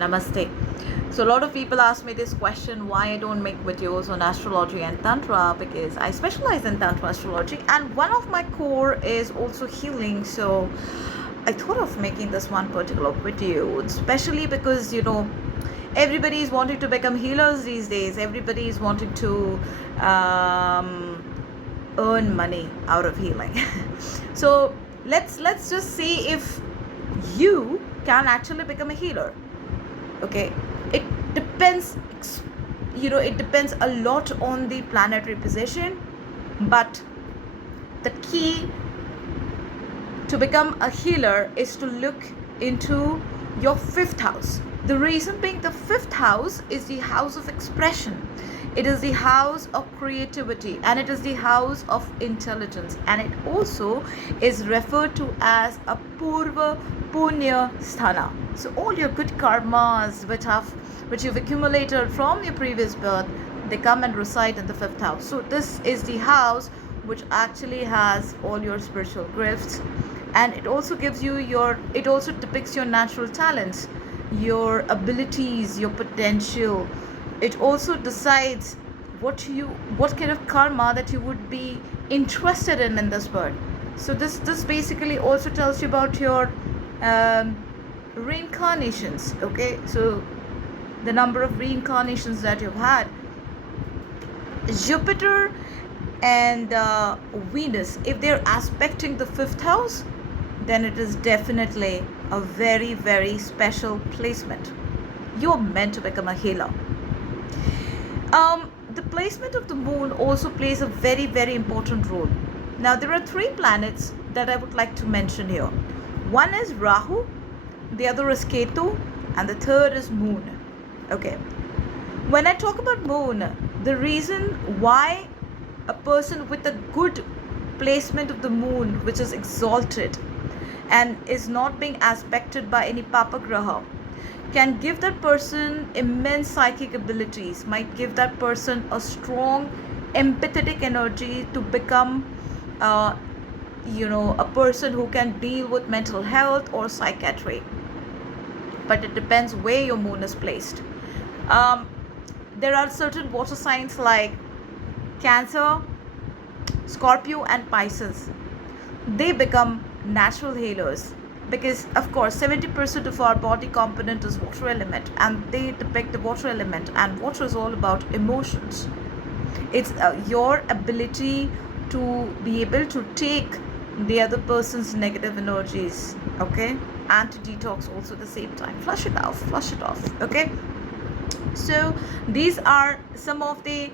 Namaste. So a lot of people ask me this question, why I don't make videos on astrology and tantra, because I specialize in tantra astrology and one of my core is also healing. So I thought of making this one particular video, especially because everybody is wanting to become healers these days. Everybody is wanting to earn money out of healing. So let's just see if you can actually become a healer. Okay, it depends, it depends a lot on the planetary position, but the key to become a healer is to look into your fifth house. The reason being, the fifth house is the house of expression, it is the house of creativity, and it is the house of intelligence, and it also is referred to as a Purva Punya Sthana. So all your good karmas which you've accumulated from your previous birth, they come and reside in the fifth house. So this is the house which actually has all your spiritual gifts, and it also gives you it also depicts your natural talents, your abilities, your potential. It also decides what kind of karma that you would be interested in this birth. So this basically also tells you about your reincarnations. Okay, so the number of reincarnations that you've had. Jupiter and Venus, if they're aspecting the fifth house, then it is definitely a very, very special placement. You're meant to become a healer. The placement of the moon also plays a very, very important role. Now there are three planets that I would like to mention here. One is Rahu, the other is Ketu, and the third is moon. Okay, when I talk about moon, the reason why a person with a good placement of the moon, which is exalted and is not being aspected by any papa graha, can give that person immense psychic abilities, might give that person a strong empathetic energy to become a person who can deal with mental health or psychiatry. But it depends where your moon is placed. There are certain water signs like Cancer, Scorpio and Pisces. They become natural healers because, of course, 70% of our body component is water element, and they depict the water element, and water is all about emotions. It's your ability to be able to take the other person's negative energies, okay, and to detox also at the same time. Flush it off, okay. So these are some of the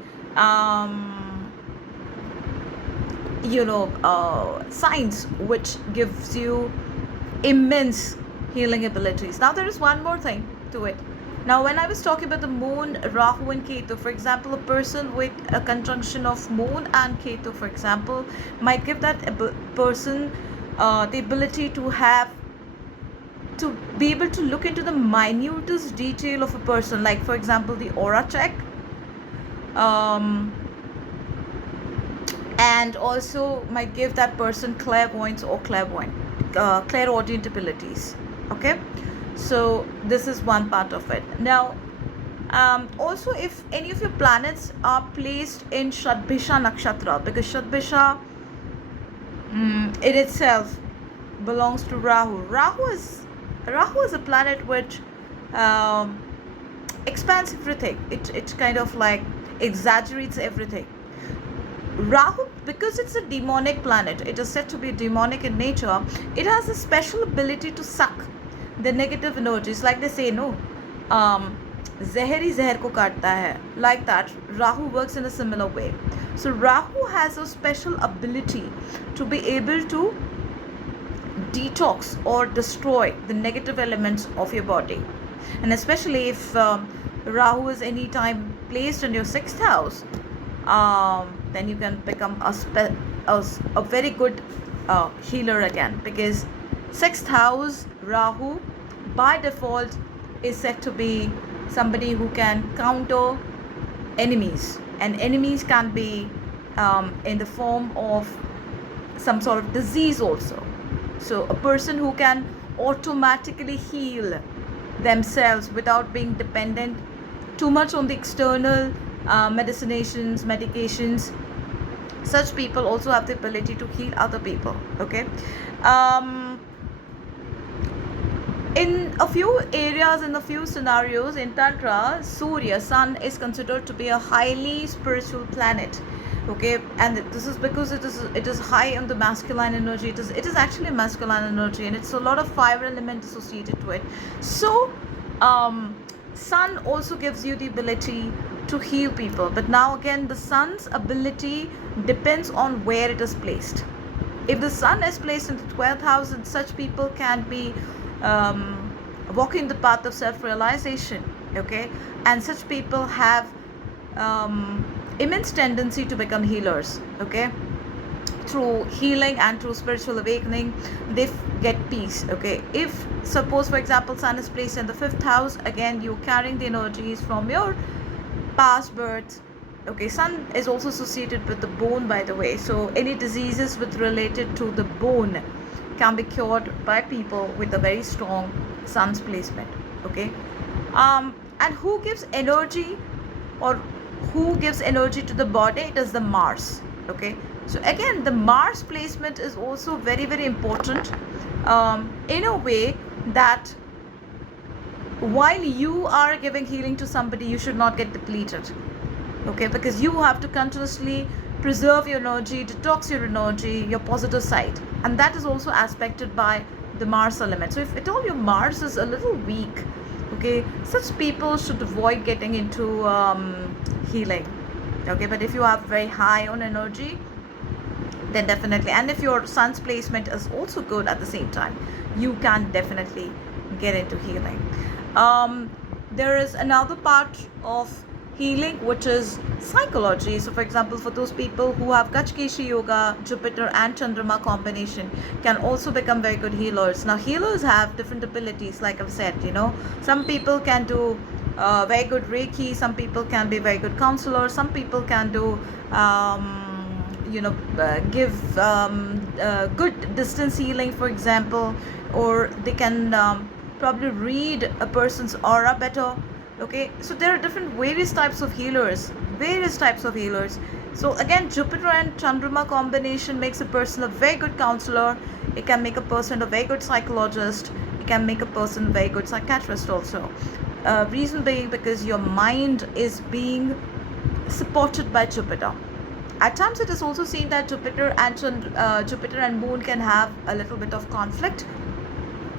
signs which gives you immense healing abilities. Now there is one more thing to it. Now when I was talking about the moon, Rahu and Ketu, for example, a person with a conjunction of moon and Ketu, for example, might give that person the ability to be able to look into the minutest detail of a person, like for example the aura check, and also might give that person clairvoyance or clairaudient abilities. Okay, so this is one part of it. Now also, if any of your planets are placed in Shadbhisha nakshatra, because Shadbhisha in itself belongs to Rahu. Rahu is a planet which expands everything. It kind of like exaggerates everything. Rahu, because it's a demonic planet, it is said to be demonic in nature, it has a special ability to suck the negative energies. Like they say, no, zehar hi zehar ko kaatta hai. Like that, Rahu works in a similar way. So Rahu has a special ability to be able to detox or destroy the negative elements of your body. And especially if Rahu is any time placed in your sixth house, then you can become a very good healer again, because sixth house Rahu by default is said to be somebody who can counter enemies, and enemies can be in the form of some sort of disease also. So a person who can automatically heal themselves without being dependent too much on the external medications. Such people also have the ability to heal other people. Okay. um, in a few areas, in a few scenarios in Tantra, Surya, sun, is considered to be a highly spiritual planet. Okay, and this is because it is high on the masculine energy. It is actually masculine energy, and it's a lot of fire element associated to it. So sun also gives you the ability to heal people, but now again, the sun's ability depends on where it is placed. If the sun is placed in the 12th house, and such people can be walking the path of self-realization. Okay, and such people have immense tendency to become healers. Okay, through healing and through spiritual awakening, they get peace. Okay, if suppose for example sun is placed in the 5th house, again you're carrying the energies from your past birth. Okay, sun is also associated with the bone, by the way, so any diseases with related to the bone can be cured by people with a very strong sun's placement. Okay, and who gives energy, or who gives energy to the body? It is the Mars. Okay, so again, the Mars placement is also very, very important, in a way that while you are giving healing to somebody, you should not get depleted. Okay, because you have to continuously preserve your energy, detox your energy, your positive side, and that is also aspected by the Mars element. So if at all your Mars is a little weak, okay, such people should avoid getting into healing. Okay, but if you have very high on energy, then definitely, and if your sun's placement is also good at the same time, you can definitely get into healing. There is another part of healing, which is psychology. So for example, for those people who have Gachkeshi yoga, Jupiter and Chandrama combination can also become very good healers. Now healers have different abilities, like I've said, some people can do very good Reiki, some people can be very good counselors, some people can do give good distance healing, for example, or they can probably read a person's aura better. Okay, so there are various types of healers. So again, Jupiter and Chandrama combination makes a person a very good counselor. It can make a person a very good psychologist. It can make a person a very good psychiatrist also. Reason being, because your mind is being supported by Jupiter. At times it is also seen that Jupiter and Moon can have a little bit of conflict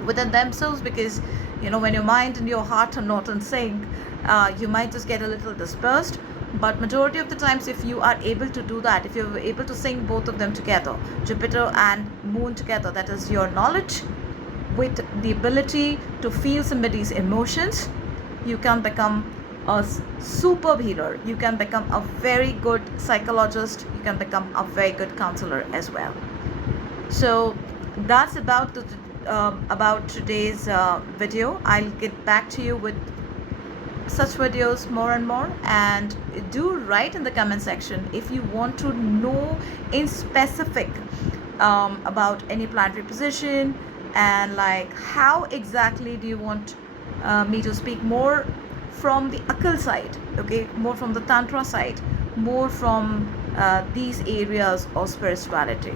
within themselves, because when your mind and your heart are not in sync, you might just get a little dispersed. But majority of the times, if you are able to do that, if you're able to sync both of them together, Jupiter and Moon together, that is your knowledge with the ability to feel somebody's emotions, you can become a superb healer. You can become a very good psychologist. You can become a very good counselor as well. So that's about today's video. I'll get back to you with such videos more and more, and do write in the comment section if you want to know in specific about any planetary position, and like how exactly do you want me to speak more from the occult side, okay, more from the Tantra side, more from these areas of spirituality.